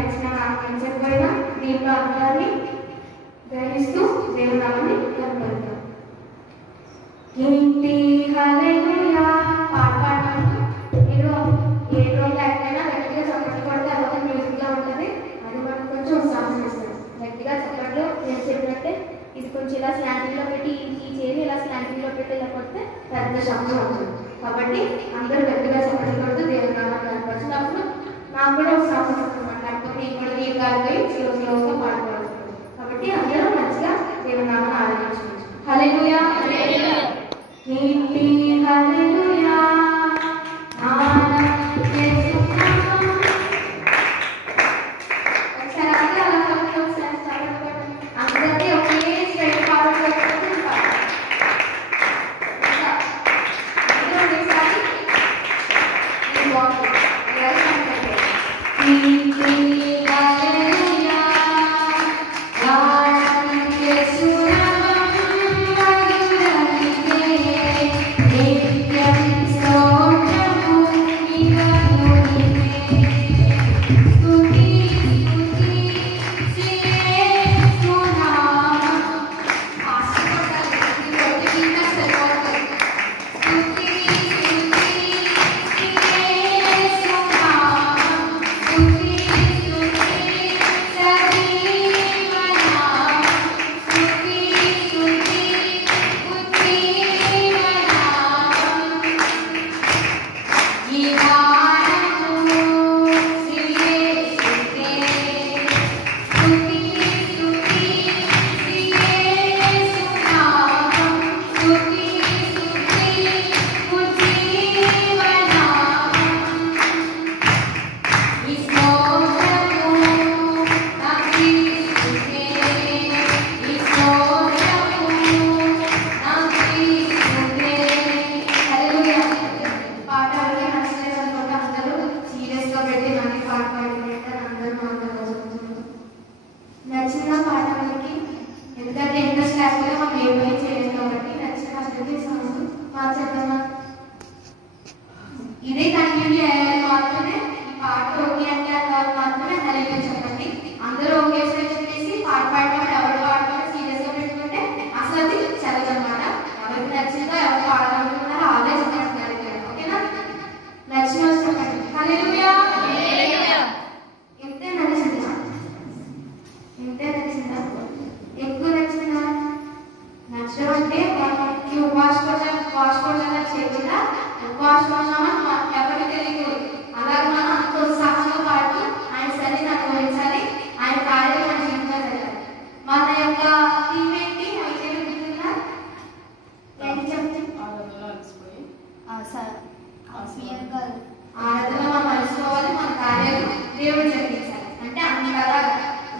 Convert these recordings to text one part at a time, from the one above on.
తెచ్చిన ఆనందించకపోయినా దీంట్లో అందరినీ గ్రహిస్తూ దేవుని నామాన్ని కనపడతాం. కీర్తి హల్లెలూయా పాట పాడతాము. మీరు ఏ రోజు ఎక్కడైనా గట్టిగా చప్పట్లు కొడితే అదొక మ్యూజిక్లో ఉంటుంది. అది మనకు కొంచెం ఉత్సాహం చేస్తుంది. గట్టిగా చప్పట్లు నేను చెప్పినట్టే ఇది కొంచెం ఇలా స్లాంటింగ్లో పెట్టి ఈ చేతి ఇలా స్లాంటింగ్లో పెట్టి ఇలా కొడితే పెద్ద శబ్దం అవుతుంది. కాబట్టి అందరూ గట్టిగా చప్పట్లు కొడుతూ దేవుని నామాన్ని కనపరిచినప్పుడు నాకు కూడా ఉత్సాహం వస్తుంది. లేకపోతే నేను కూడా దీర్ఘాలపై స్లోగా పాడుకోవాలి. కాబట్టి అందరూ మంచిగా దేవుని నామాన్ని ఆరాధించవచ్చు. హల్లెలూయా కీర్తి హల్లెలూయా ఒకసారి అందరూ అలా కాబట్టి ఒకసారి చప్పట్లు అందరికీ ఒకే స్ట్రైట్ ఫార్వర్డ్ నచ్చిన పాటలకి ఎందుకంటే ఇంట్రెస్ట్ లేకపోతే మనం ఏమీ చేయలేదు. కాబట్టి నచ్చిన పాటలకి సాంగ్ మార్చేద్దామా? ఇదే కంటిన్యూ అయ్యేది మాత్రమే ఈ పాట ఓకే అంటే అన్నవారు మాత్రమే హల్లెలూయా చెప్పండి. అందరూ ఓకే చెప్పేసి పాట పాడడం ఎవరు పాడడం సీరియస్ గా పెట్టుకుంటే అసలు అది చదవదన్నమాట. ఎవరికి నచ్చిందో ఎవరు పాడాలనుకుంటున్నారో ఆలే చెప్పండి. ఓకేనా? నచ్చిన చెప్పండి హల్లెలూయా. ఇంతే నచ్చిందా? ఇంతే నచ్చిందా? ఎక్కువ నచ్చిందా? నచ్చడం అంటే మనకి ఉపవాస చేయకుండా ఉపవాసమని ఎవరికి తెలియదు. అలాగే మనం అంత ఉత్సాహంగా పాడుతూ ఆయన సరిని అనుభవించాలి. ఆయన కార్యాలు మన జీవితంలో జరగాలి. మన యొక్క థీమ్ ఏంటి? అయితే గుర్తుందా? ఏంటి చెప్తే ఆరాధన మనం మలుసుకోవాలి. మన కార్యాలు దేవుడు జరిగించాలి. అంటే అంతలా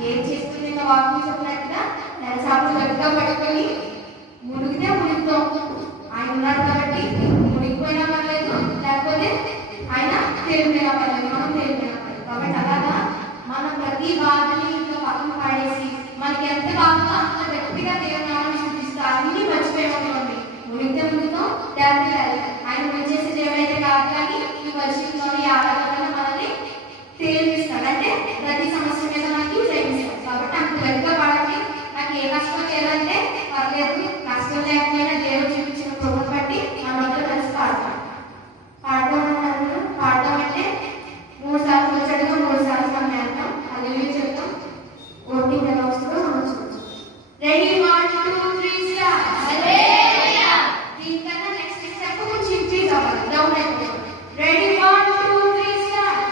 ఏం చేస్తుంది వాక్యం చెప్పినట్టుగా నెలసాపులు గట్టిగా పట్టుకొని మునిగితే మునిగితాం. ఆయన ఉన్నాడు కాబట్టి మునిగిపోయినా పర్లేదు, లేకపోతే ఆయన తేలిపోయినా పర్లేదు, మనం తేలిపోయినా పర్లేదు. కాబట్టి అలాగా మనం ప్రతి బాధని ఇంట్లో పక్కన పాడేసి మనకి ఎంత బాధతో అంత గట్టిగా దేవుని నామాన్ని స్తుతిస్తూ అన్ని మర్చిపోయామనుకోండి. మునిగితే మునిగితాం, లేకపోతే ఆయన ముంచేసే దేవుడైతే కాదు. కానీ ఈ వర్షంలోని ఆరాధన మనల్ని తేలిస్తాడు. అంటే ప్రతి సమస్య మీద మనకి జయిస్తాడు. కాబట్టి అంత గట్టిగా పాడండి. నాకు ఏ కష్టం లేదంటే పర్లేదు, కష్టం లేకపోయినా దేవుడు చూపించిన కృపను బట్టి మనమందరూ కలిసి పాడతాం. పాడతామంటే 3 సార్లు వచ్చాడుగా 3 సార్లు మనం వేద్దాం. హల్లెలూయా చెప్తాం. ఓటింగ్ ఎలా వస్తుందో మనం చూద్దాం. Ready 1 2 3 start. హల్లెలూయా. దీనికన్నా నెక్స్ట్ స్టెప్ కొంచెం ఇంక్రీజ్ అవ్వాలి, డౌన్ అయిపోతుంది. Ready 1 2 3 start.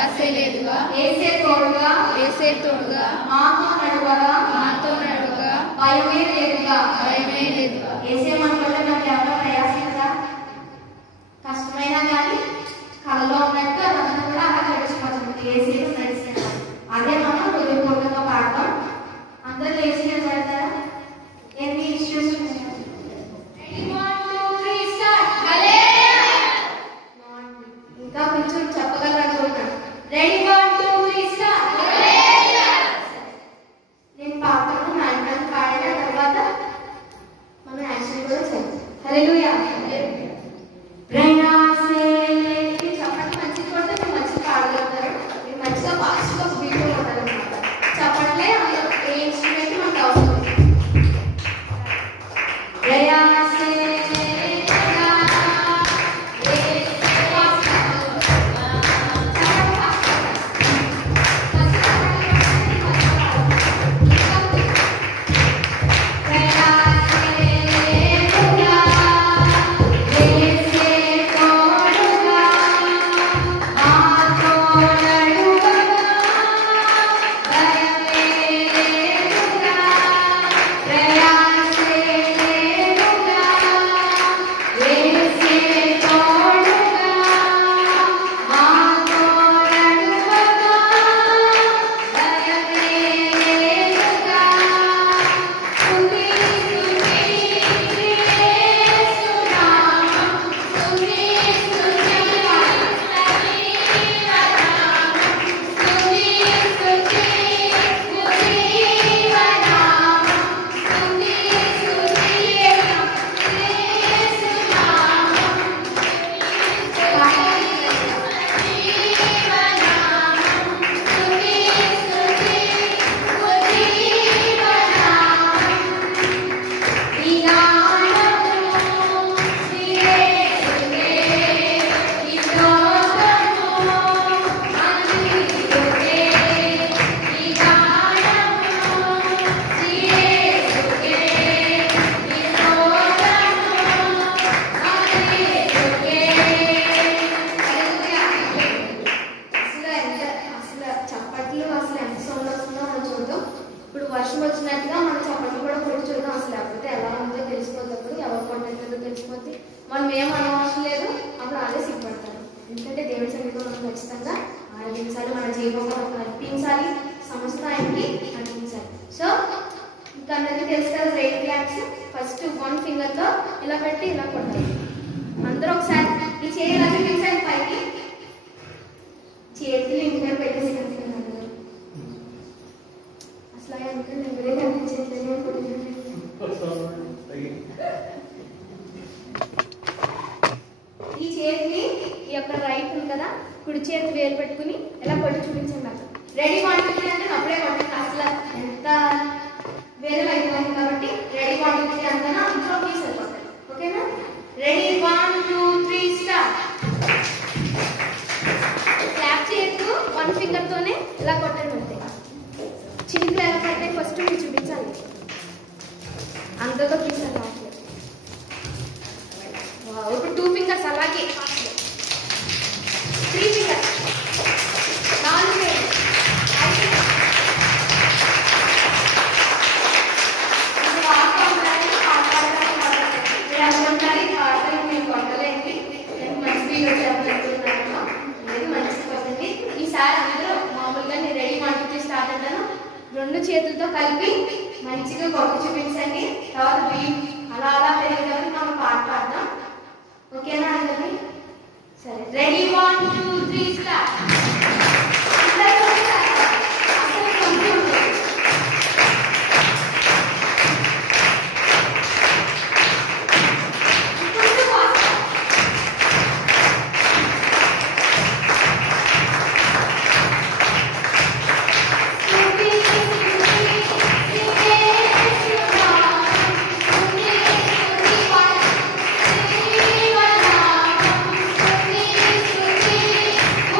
నిరాశే లేదుగా, యేసే తోడుగా, యేసే తోడుగా, మాతో నడువగా, మాతో నడువగా, భయమే లేదుగా, భయమే లేదుగా. యేసే మన వల్ల మనకి ఎవరో ప్రయాసం కదా, కష్టమైనా కానీ కళ్ళలో ఉన్నట్టు అదంతా కూడా అలా గడిచిపోతుంది. యేసేతో నడిచిన అదే మనం హృదయపూర్వకంగా పాడతాం. అందరూ లేచి నిలబడతారా? ఎన్ని ఇష్యూస్ ఇంకా కొంచెం చెప్పగలనుకుంటున్నాను. Ready 1 2 3 start. నేను పాడతాను, నా వెనకాల పాడిన తర్వాత మనం యాక్షన్ కూడా చేద్దాం. హల్లెలూయా. ప్రయాసే లేని చప్పట్లు మంచిగా కొడితే మీరు మంచిగా పాడగలుగుతారు. మీరు మంచిగా ఫాస్ట్గా బీట్లో కొట్టాలన్నమాట. చప్పట్లే అందులో ఏ ఇన్స్ట్రుమెంట్ మనకు అవసరం. ప్రయాసే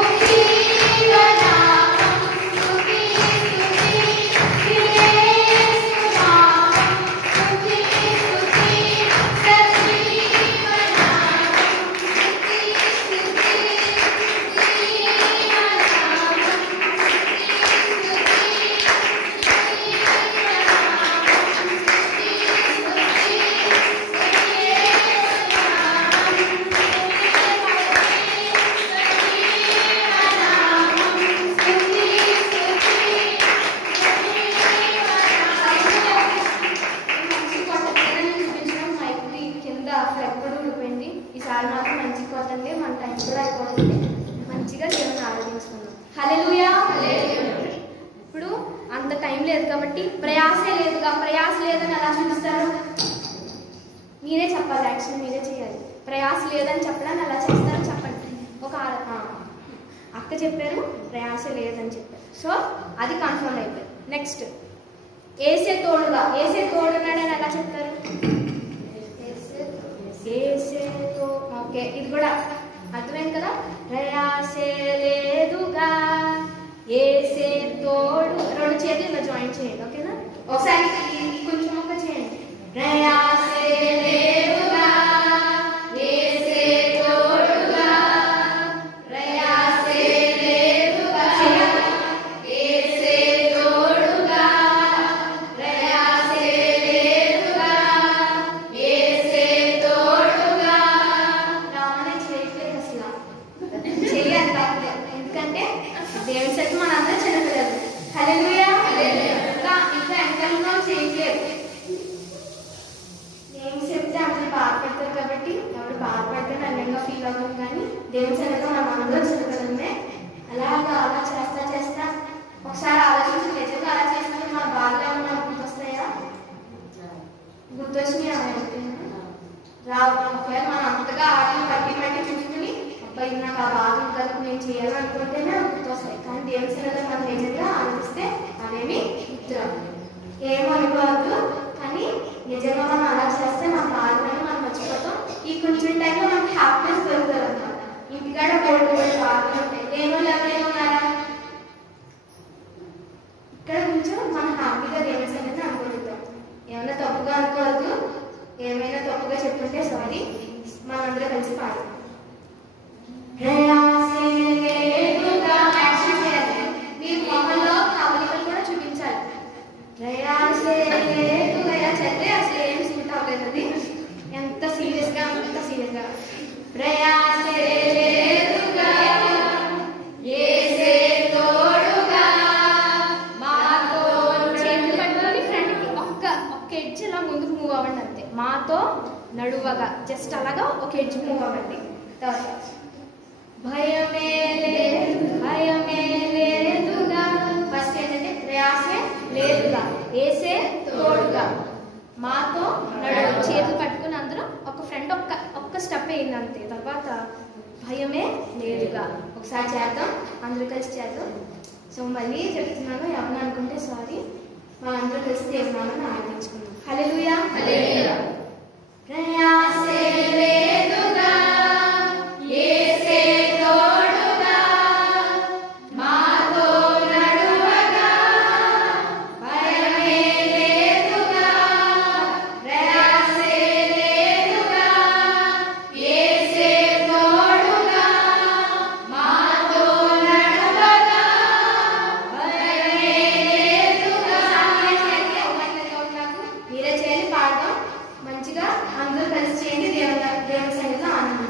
Okay. కాబట్టి ప్రయాసే లేదుగా, ప్రయాస లేదని ఎలా చూపిస్తారు? మీరే చెప్పాలి, యాక్షన్ మీరే చేయాలి. ప్రయాస లేదని చెప్పడానికి ఎలా చేస్తారో చెప్పండి. ఒక అక్క చెప్పారు ప్రయాస లేదని చెప్పారు, సో అది కన్ఫర్మ్ అయిపోయింది. నెక్స్ట్ ఏసే తోడుగా, ఏసే తోడున్నాడని ఎలా చెప్తారు? ఏసేతో, ఓకే, ఇది కూడా అర్థమైంది కదా. ప్రయాసే లేదుగా ఏసే తోడు, రెండు చేతులు ఇలా జాయిన్ చేయండి, ఓకేనా? ఒకసారి కొంచెం ఒక చేయండి. ప్రయాసే లేదుగా ఏసే తోడుగా, ప్రయాసే లేదుగా ఏసే తోడుగా, ప్రయాసే లేదుగా ఏసే తోడుగా. రావనే చేయట్లేదు అసలు, చేయాలి తప్పదు, ఎందుకంటే దేవుని సైతం మనందరూ చిన్నపిల్లలు. హల్లెలూయా. ఇంకా ఎంకల్లో చేయట్లేదు. ఏం చెప్తే అందరూ బాధపడతారు కాబట్టి ఎవరు బాధపడితే నన్ను ఫీల్ అవుతుంది, కానీ దేవుని సన్నిధిలో మనం అందరూ చిన్నపిల్లలమే. అలాగా అలా చేస్తా చేస్తా ఒకసారి ఆలోచించి నిజంగా అలా చేసినప్పుడు మన బాధలు ఏమన్నా గుర్తొస్తాయా? గుర్తొచ్చినాయి రావు. ఒకవేళ మనం అంతగా ఆటలు పట్టి చూసుకుని అబ్బాయి నాకు ఆ బాధ కనుక నేను చేయాలనుకుంటేనే గుర్తొస్తాయి, కానీ దేవుని సన్నిధిలో మనం నిజంగా ఆలోచిస్తే అవేమి గుర్తురావు. ఏమనుకోవద్దు, కానీ నిజంగా మనం అలా చేస్తే మన బాధలను మనం మర్చిపోతాం. ఈ కొంచెం టైంలో మనకి హ్యాపీనెస్ దొరుకుతుంది అన్నమాట. ఇంటికాడ బోర్డు బాధలు ఉంటాయి, ఎవరైనా ఉన్నారా? ఇక్కడ కొంచెం మనం హ్యాపీగా దేవుని సన్నిధిని అనుకుంటాం. ఏమైనా తప్పుగా అనుకోవద్దు, ఏమైనా తప్పుగా చెప్పుంటే సారీ. మనందరూ కలిసి పాడతాం. ప్రయాసే లేదుగా, యాక్షన్ చేయాలి. మీరు మొహంలో కవలికలు కూడా చూపించాలి. ప్రయాసే లేదుగా చెప్తే అసలు ఏం సూట్ అవ్వలేదు, అది ఎంత సీరియస్గా ప్రయాసే లేదుగా ఏసే తోడుగా, మాతో చేతులు పట్టుకొని ఫ్రంట్కి ఒక్క ఎడ్జ్ ఇలా ముందుకు మూవ్ అవ్వండి అంతే. మాతో నడువగా జస్ట్ అలాగా ఒక ఎడ్జ్ మూవ్ అవ్వండి. తర్వాత భయమే లేదుగా, ఫస్ట్ ఏంటంటే ప్రయాసే లేదుగా ఏసే తోడుగా, మాతో నడువ, చేతులు పట్టుకుని అందరూ ఒక ఫ్రెండ్ ఒక్క స్టెప్ వేయండి అంతే. తర్వాత భయమే లేదుగా ఒకసారి చేద్దాం, అందరూ కలిసి చేద్దాం. సో మళ్ళీ చెప్తున్నాను, ఎవరు అనుకుంటే సారీ. మనందరూ కలిసి దేవుని ఆరాధించుకుందాం. హల్లెలూయా. ప్రయాసే లేదుగా ఏసే తోడుగా, మాతో నడువగా, భయమే లేదుగా ప్రయాసే లేదుగా ఏసే తోడుగా, మాతో నడువగా, భయమే లేదుగా. మీరే చేయండి, పాడదాం మంచిగా, అందరూ కలిసి చేయండి. దేవుని సన్నిధిలో ఆనందం.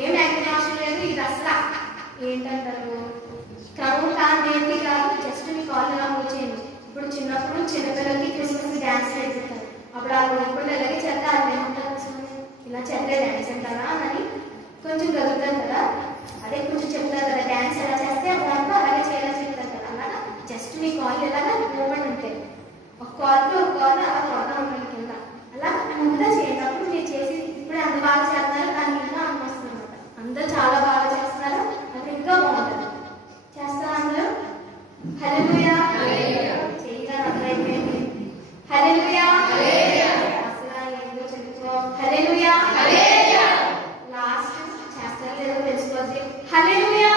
ఏం ఎగ్జామ్షన్ లేదు. ఇది అసలు ఏంటంటారు, క్రమం కాదు, దేనికి కాదు, జస్ట్ మీ కాల్ ఎలా మూవ్ చేయండి. ఇప్పుడు చిన్నప్పుడు చిన్నపిల్లలకి క్రిస్మస్ డ్యాన్స్ నేర్పిస్తారు. అప్పుడు వాళ్ళు ఇప్పుడు ఇలాగే చేస్తే వాళ్ళు ఏమంటారు, ఇలా చేస్తే డ్యాన్స్ అంటారా అని కొంచెం గదులుతారు కదా. అదే కొంచెం చెప్తారు కదా, డ్యాన్స్ ఎలా చేస్తే దాంట్లో అలాగే చేయాలని చెప్తారు కదా. అలాగా జస్ట్ మీ కాల్ ఎలాగా మూమెంట్ ఉంటాయి. ఒక కాల్తో ఒక కాల్ అలా కొడతా ఉంటుంది కింద. అలా ముందుగా చేసినప్పుడు మీరు చేసి ఇప్పుడు అంత బాగా చేస్తున్నారు, దాని కింద అనిపిస్తుంది అనమాట. అందరూ చాలా బాగా చేస్తున్నారు, అది ఇంకా బాగుంటుంది. చేస్తారా అందరూ? హల్లెలూయా. చేయగా అర్థమైపోయింది. హల్లెలూయా. అసలు ఏందో చెప్పుకో. హల్లెలూయా. లాస్ట్ చేస్తారో లేదో తెలుసుకోవచ్చు. హల్లెలూయా.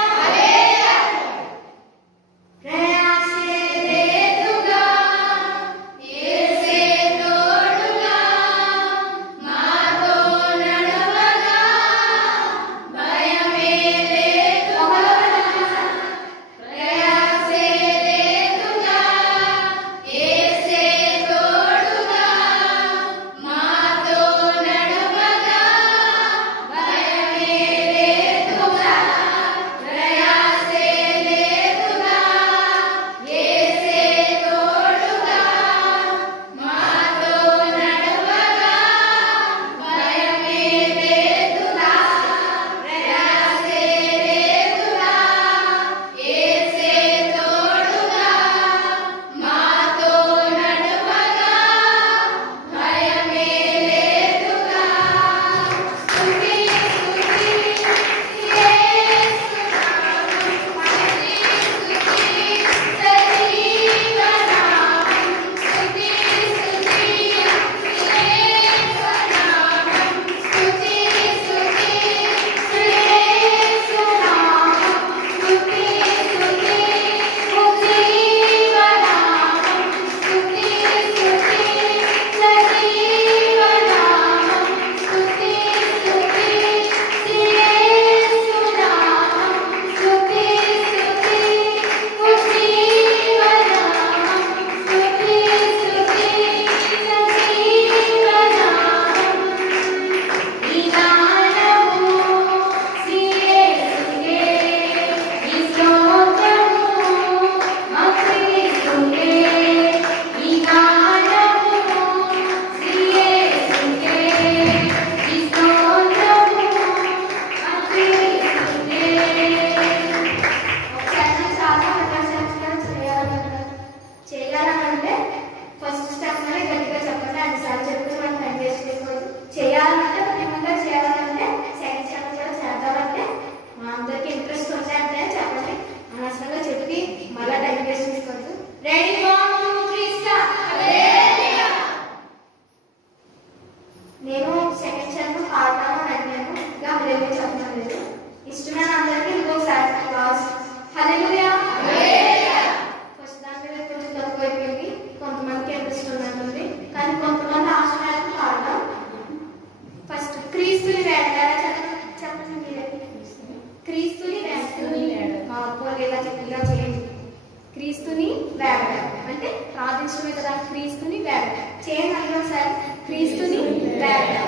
క్రీస్తుని వేడడం అంటే ప్రార్థించడమే కదా. క్రీస్తుని వేడడం చేయండి అందరూ ఒకసారి. క్రీస్తుని వేడడం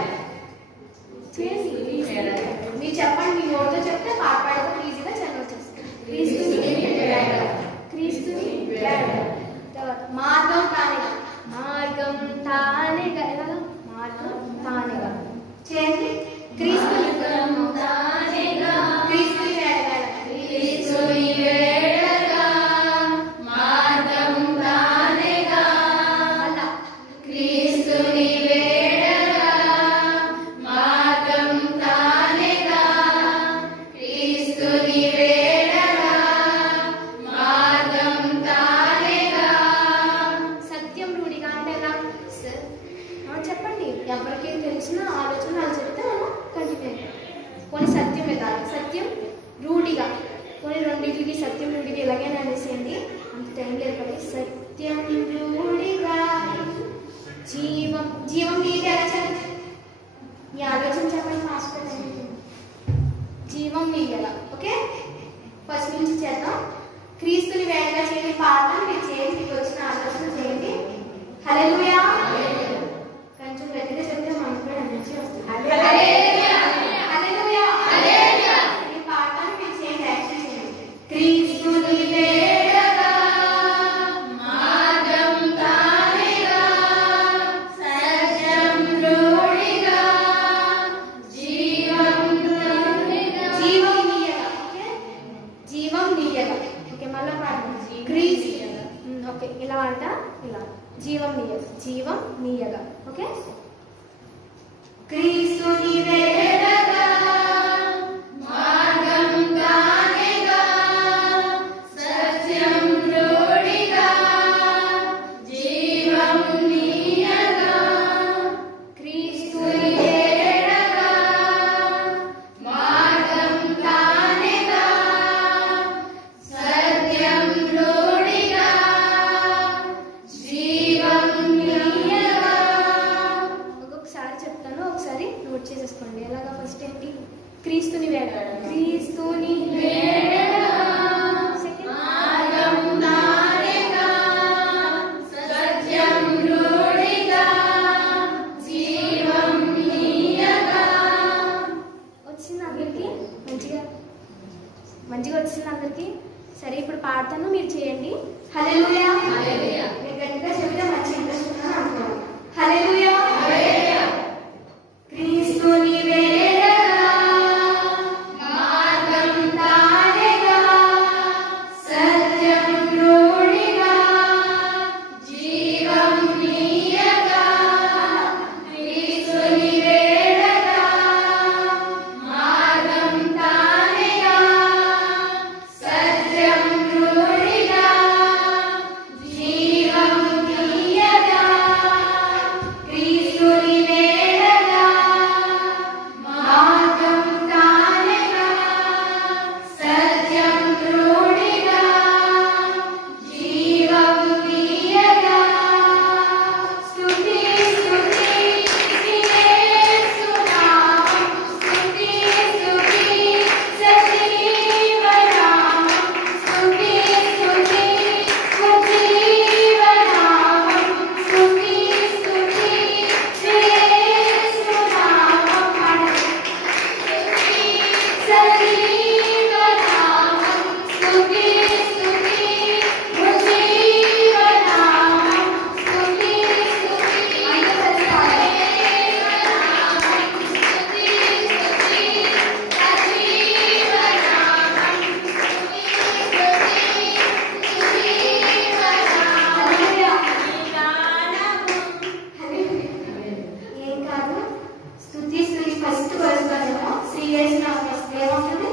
చేయండి. మీరు చెప్పండి, మీ నోటితో చెప్తే పాట పాడడం ఈజీగా చదవచ్చేస్తుంది. క్రీస్తుని వేడడం, క్రీస్తుని వేడడం. తర్వాత మార్గం తానేగా, మార్గం తానేగా. ఎలాగా? మార్గం తానేగా చేయండి. క్రీస్తుని తానేగా, క్రీస్తుని వేడడం, క్రీస్తుని వేడగా మార్గం తానేగా. అలా క్రీస్తుని వేడగా మార్గం తానేగా, క్రీస్తుని వేడగా మార్గం తానేగా. సత్యం రూఢిగా అంటే ఎలా? చెప్పండి, ఎవరికి తెలిసిన ఆలోచన వాళ్ళు చెప్తే మనం కంటిన్యూ. కొన్ని సత్యం విధాలు, సత్యం రూఢిగా. కొన్ని రెండింటికి సత్యం రూఢిగా ఎలాగైనా అనేసేయండి, అంత టైం లేదు కదా. సత్యం రూఢిగా జీవం, జీవం నీటి ఎలా చెప్పండి, మీ ఆలోచన చెప్పండి ఫాస్ట్ గా. జీవం నీయల. ఓకే, ఫస్ట్ నుంచి చేద్దాం. క్రీస్తుని వేడగా చేయండి. పాట మీరు చేయండి, మీకు వచ్చిన ఆలోచన చేయండి. హల్లెలూయా. కొంచెం గట్టిగా చెప్తే మనకు కూడా ఎనర్జీ వస్తుంది. హల్లెలూయా. జీవం నీయగా. ఓకే, క్రీస్తుని వేడగా మార్గం తానెగా సత్యం రోడిగా జీవం నీయగా. క్రీస్తుని వేడగా మార్గం తానెగా సత్యం రోడిగా జీవం నీయగా. ఒక్కొక్కసారి చెప్తాను, ఒకసారి నోట్ చేసేసుకోండి. ఎలాగా? ఫస్ట్ ఏంటి? క్రీస్తుని వేడగా. క్రీస్తుని వేడగా సెకండ్ మార్గం తానెగా సత్యం రోడిగా జీవం నీయగా. వచ్చింది అందరికి? మంచిగా వచ్చింది అందరికి? సరే, ఇప్పుడు పాడతాను, మీరు చేయండి. హల్లెలూయా. హల్లెలూయా. మీరు గట్టిగా చెప్తే మంచి ఇంట్రెస్ట్ ఉందని అనుకోండి. హల్లెలూయా. హల్లెలూయా. క్రీస్తుని వేడగా మార్గం తానెగా సత్యం రోడిగా జీవం నీయగా. క్రీస్తుని వేడగా మార్గం తానెగా సత్యం రోడిగా జీవం నీయగా. క్రీస్తుని వేడగా మార్గం తానెగా సత్యం రోడిగా జీవం నీయగా. స్తుతి స్తుతి యేసునామం, స్తుతి స్తుతి సజీవనామం, స్తుతి స్తుతి సజీవనామం, స్తుతి స్తుతి యేసునామం. సజీవనామం, స్తుతి స్తుతి సజీవనామం, స్తుతి స్తుతి సజీవనామం, స్తుతి స్తుతి సజీవనామం, స్తుతి స్తుతి ఏం కాదు. స్తుతి ఫస్ట్ వర్స్ ఏమో శ్రీ యేసునామం ఏమవుతుంది?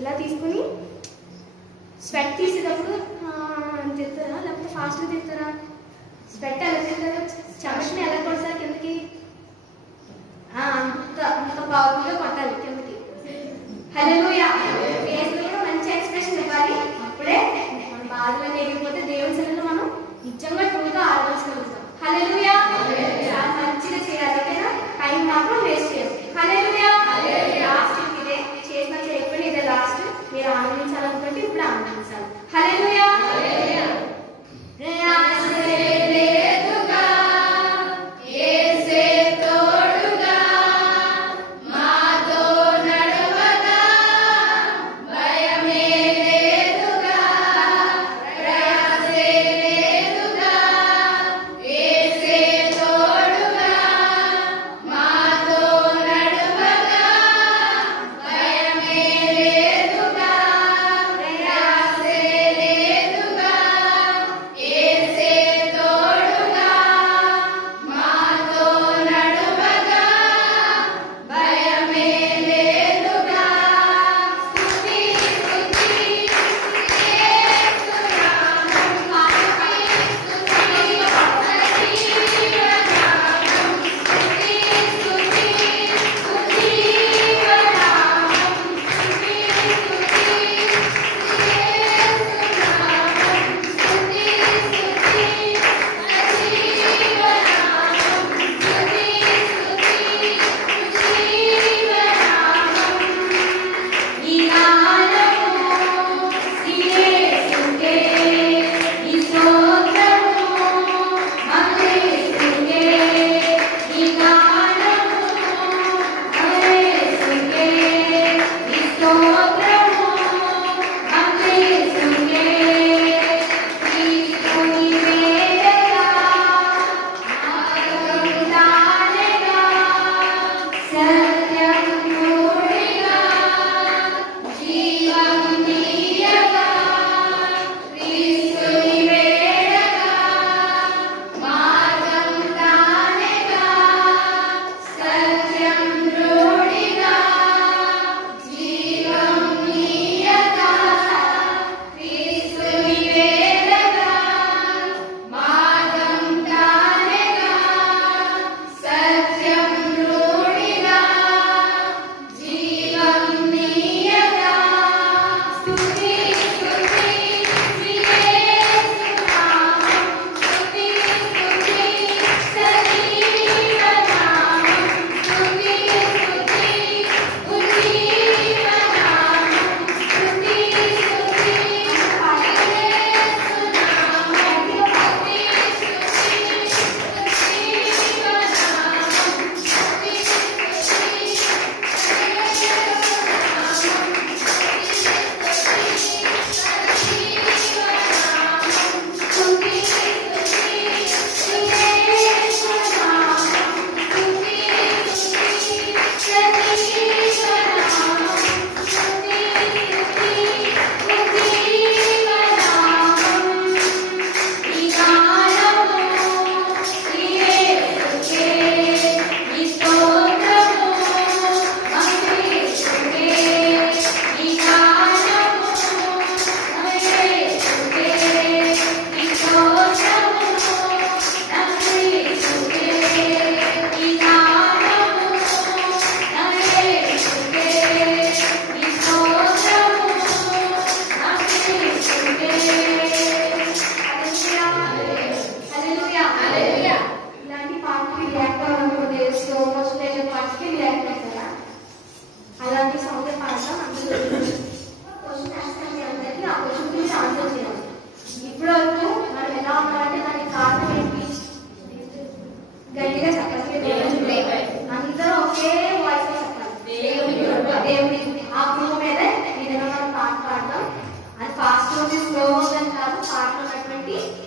ఇలా తీసుకుని స్వెట్ తీసేటప్పుడు తిప్పుతారా లేకపోతే ఫాస్ట్గా తిప్పుతారా? స్వెట్ ఎలా తిప్పుతారు? చెమటని ఎలా కొడతారు కిందకి? అంత పవర్ఫుల్గా కొట్టాలి కిందకి. హల్లెలూయా. ఫేస్ లో కూడా మంచి ఎక్స్ప్రెషన్ ఇవ్వాలి. అప్పుడే మన బాధలు ఎగిరిపోతే దేవుని సన్నిధిలో మనం నిజంగా ట్రూగా ఆరాధించగలుగుతాం. హల్లెలూయా. చాలా మంచిగా చేయాలి, ఓకేనా? టైం మాత్రం వేస్ట్ చేయాలి. హల్లెలూయా. లాస్ట్ ఇదే చేసిన చేయకపోయినా ఇదే లాస్ట్. మీరు ఆనందించాలనుకుంటే ఇప్పుడు ఆనందించాలి. హల్లెలూయా.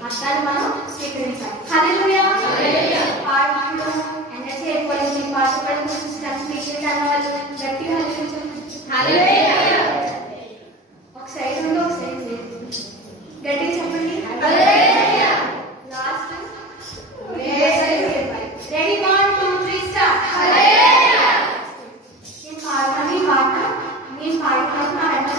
అర్థాన్ని మనం స్వీకరించాలి. హల్లెలూయా. పాటలు ఎనర్జీ ఎక్కువైంది, పాటలు స్పీకింగ్ అన్న వాళ్ళు గట్టిగా హల్లెలూయా. హల్లెలూయా. ఒక సైడ్ నుండి ఒక సైడ్ లేదు, గట్టిగా చెప్పండి. Hallelujah. Last ready 1 2 3 start. Hallelujah. నేను పాడతాను, ఈ పాట నేను పాడుతాను, నా వెంట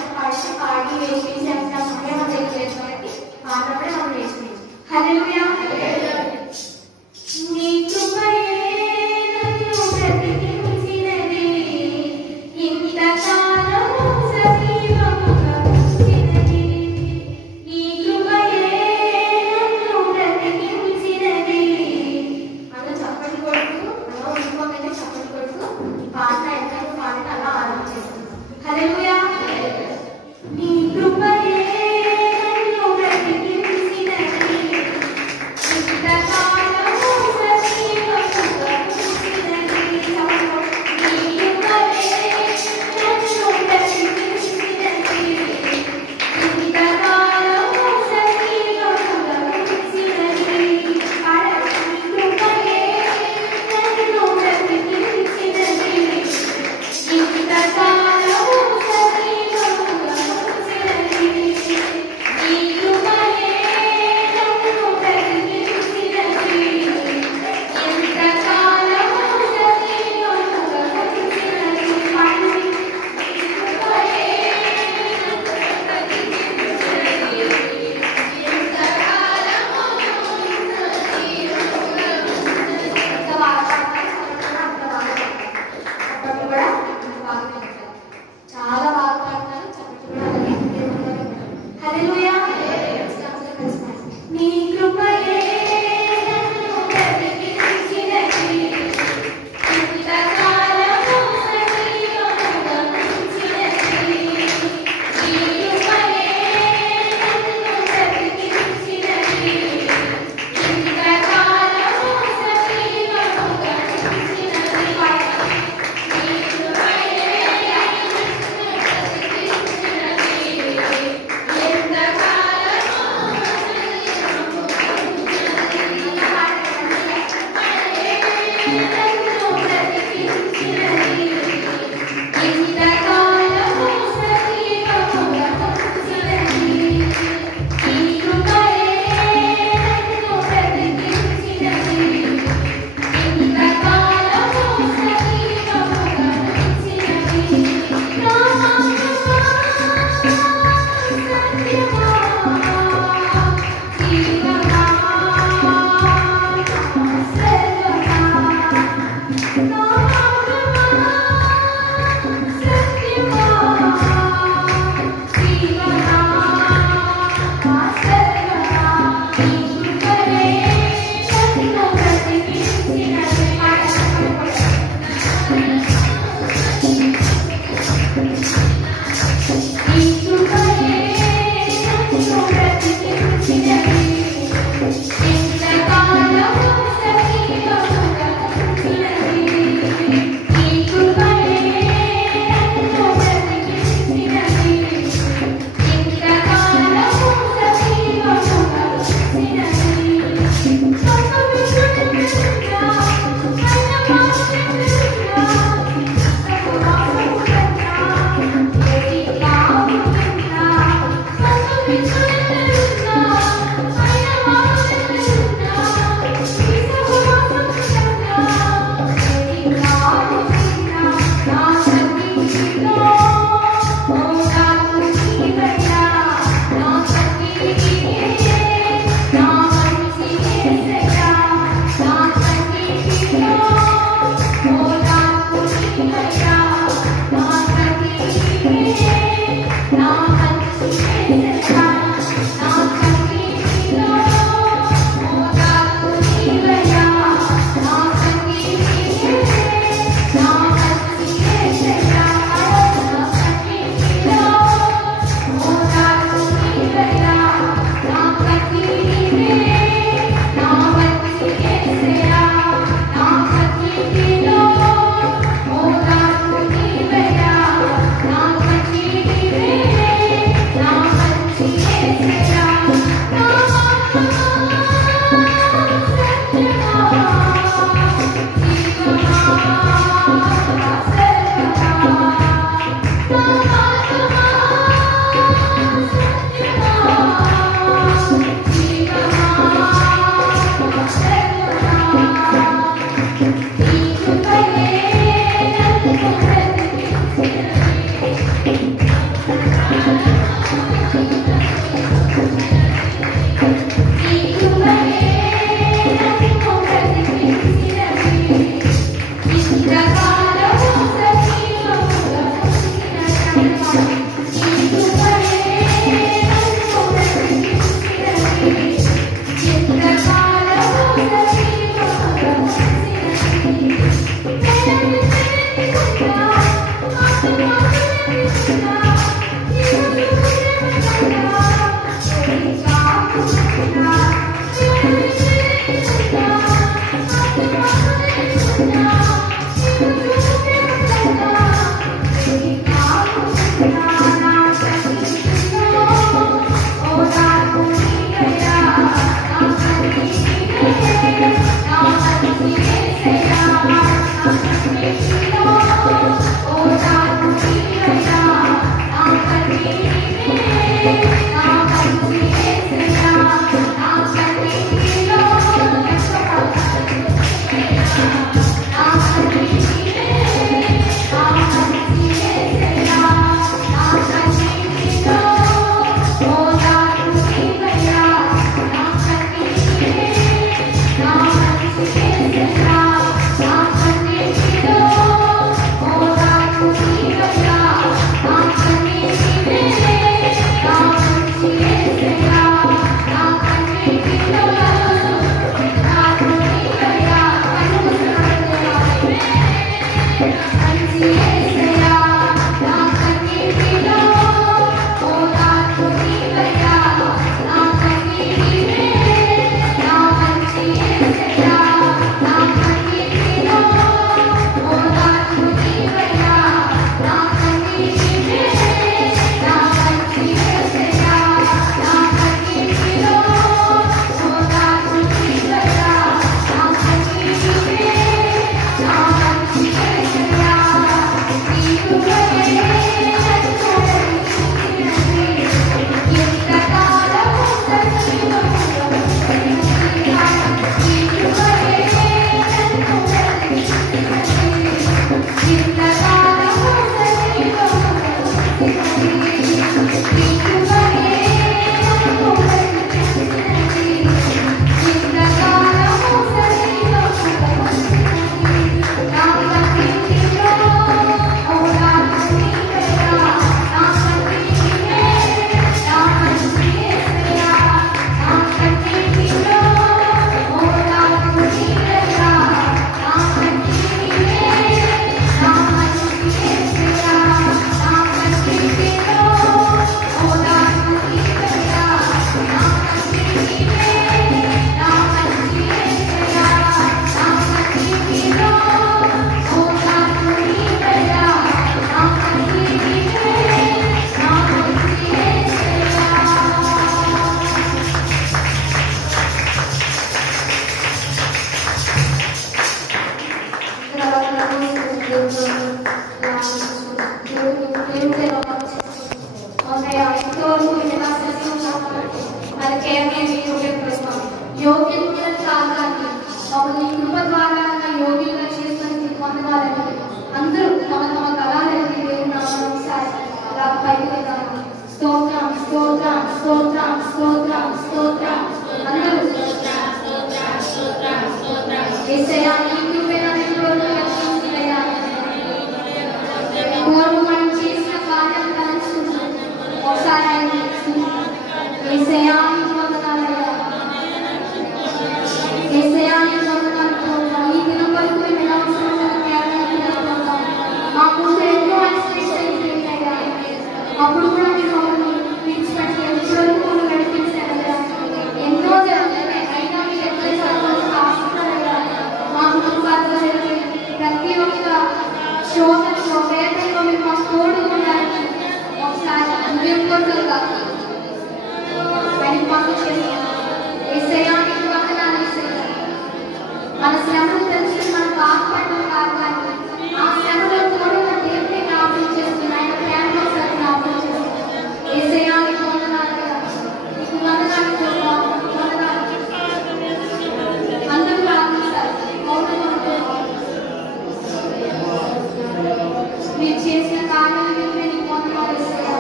మీరు చేసిన కార్యాలను నీకు వందనాలు యేసయ్యా.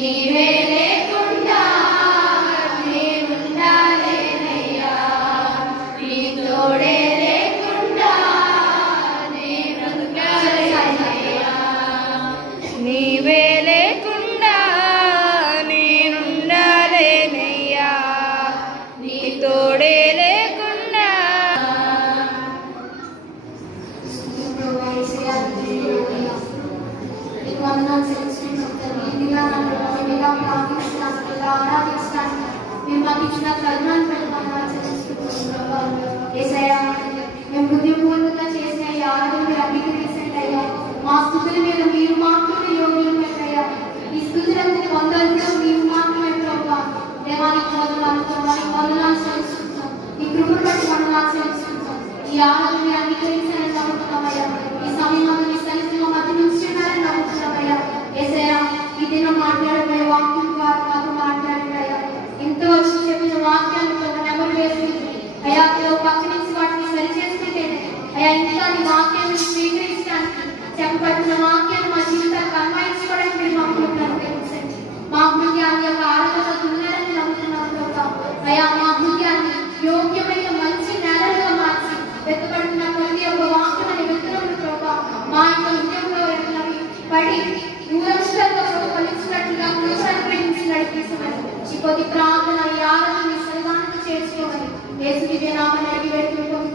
నీవే లేకుండా నేనుండాలేనయ్యా, నీ తోడే లేకుండా నేనుండాలేనయ్యా. నీవే లేకుండా నేనుండాలేనయ్యా, నీ తోడే లేకుండా. మేము హృదయపూర్వకంగా చేసిన ఈ ఆరాధన మీరు అంగీకరించండి అయ్యా. మా స్థుతుల మీద మీరు మాత్రమే యోగ్యులు అయ్యా. ఈ స్థుతులందరినీ పొందాల్సిన మీరు మాత్రమే ప్రభావ. దేవానికి వందనాలు చెల్లిస్తున్నాం. ఈ కృపను బట్టి వందనాలు చెల్లిస్తున్నాం. ఈ ఆరాధన అంగీకరించాలని నమ్ముతున్నామయ్యా. ఈ సమయంలో మీ సన్నిధిలో మధ్య ఉంచున్నారని నమ్ముతున్నామయ్యా. యేసయ్యా, ఈ దినం మాట్లాడబోయే వాక్యం ద్వారా మాతో మాట్లాడారయ్యా. ఎంతో వచ్చి చెప్పిన వాక్యాన్ని నెమరు వేసుకుంది అయ్యా. పక్క నుంచి వాటిని సరి చేసుకుంటే అయ్యా ఇంకా నీ వాక్యాన్ని స్వీకరించడానికి చెప్పబడిన వాక్యాన్ని మా జీవితానికి అన్వయించుకోవడానికి మీరు మమ్మల్ని అనుగ్రహించండి. మా హృదయాన్ని యొక్క ఆరాధన ఉన్నారని నమ్ముతున్నాం ప్రభావ. అయ్యా, మా హృదయాన్ని యోగ్యమైన మంచి నేలలుగా మార్చి వెతబడుతున్న ప్రతి ఒక్క వాక్యం అనే విత్తనములు ప్రభావ మా యొక్క హృదయంలో పడి నూరంశంగా ఫలించినట్లుగా అనుగ్రహించి నడిపిస్తున్నాడు. ఈ కొద్ది ప్రార్థన ఈ ఆరాధన సరిదానికి చేసుకోవాలి. యేసు దివ్య నామమున అడిగి వేడుకుంటున్నాము.